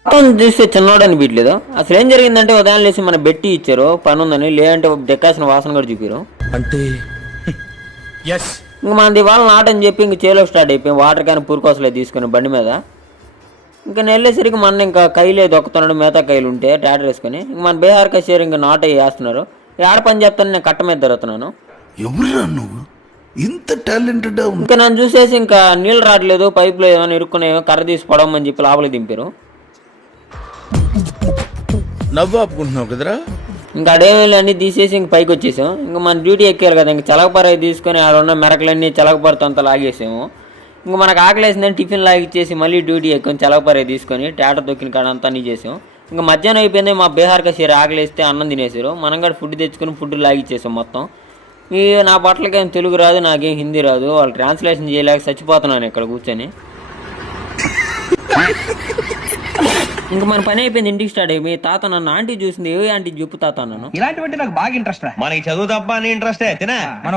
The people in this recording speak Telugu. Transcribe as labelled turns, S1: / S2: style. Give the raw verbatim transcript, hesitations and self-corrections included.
S1: మొత్తం చూస్తే చిన్నోడు అనిపించలేదు. అసలు ఏం జరిగిందంటే ఉదయం లేసి మన బెట్టి ఇచ్చారు పని ఉందని, లేదంటే డెక్కాసిన వాసన కూడా చూపారు.
S2: అంటే
S1: ఇంక మనది వాళ్ళ నాట అని చెప్పి ఇంక చేలో స్టార్ట్ అయిపోయింది. వాటర్ క్యాన్ పూరుకోసలే తీసుకుని బండి మీద. ఇంకా వెళ్ళేసరికి మన ఇంకా కైలే దొక్కుతున్నాడు, మిగతా కైలు ఉంటే ట్యాటర్ వేసుకొని. ఇంక మన బీహార్ కషేర్ ఇంకా నాట వేస్తున్నారు. ఆడ పని చెప్తాను, నేను కట్ట మీద తిరుగుతున్నాను.
S3: ఎవరురా నువ్వు ఇంత టాలెంటెడ్?
S1: ఇంకా నన్ను చూసేసి ఇంకా నీళ్ళు రావట్లేదు, పైపులో ఏమైనా ఇరుక్కునేవో కర్ర తీసి పడవమని చెప్పి లోపలికి దింపారు.
S2: నవ్వు ఆపుకుంటున్నావు కదరా.
S1: ఇంకా అడేళ్ళు అన్నీ తీసేసి ఇంక పైకి వచ్చేసాం. ఇంకా మన డ్యూటీ ఎక్కారు కదా, ఇంక చలకపర తీసుకొని ఆడ ఉన్న మెరకలన్నీ చలకపరతో అంతా లాగేసాము. ఇంకా మనకు ఆకలేసిందని టిఫిన్ లాగిచ్చేసి మళ్ళీ డ్యూటీ ఎక్కాం. చలకపర తీసుకొని ట్యాటర్ దొక్కిన కాడ అంతా అన్నీ చేసాం. ఇంకా మధ్యాహ్నం అయిపోయింది, మా బీహార్ కషేర్ ఆకలేస్తే అన్నం తినేసారు. మనం కూడా ఫుడ్ తెచ్చుకొని ఫుడ్ లాగిచ్చేసాం మొత్తం. ఈ నా బట్టలకేం తెలుగు రాదు, నాకేం హిందీ రాదు, వాళ్ళు ట్రాన్స్లేషన్ చేయలేక చచ్చిపోతున్నాను ఇక్కడ కూర్చొని. ఇంకా మన పని అయిపోయింది, ఇంటికి స్టార్ట్ అయిపోయి తాత నన్ను ఆంటీ చూసింది, ఏ ఆంటీ చెప్పు తాత అన్నాను.
S4: ఇలాంటివంటే నాకు బాగా ఇంట్రెస్ట్ రా.
S5: మనకి చదువు తప్ప అని ఇంట్రెస్ట్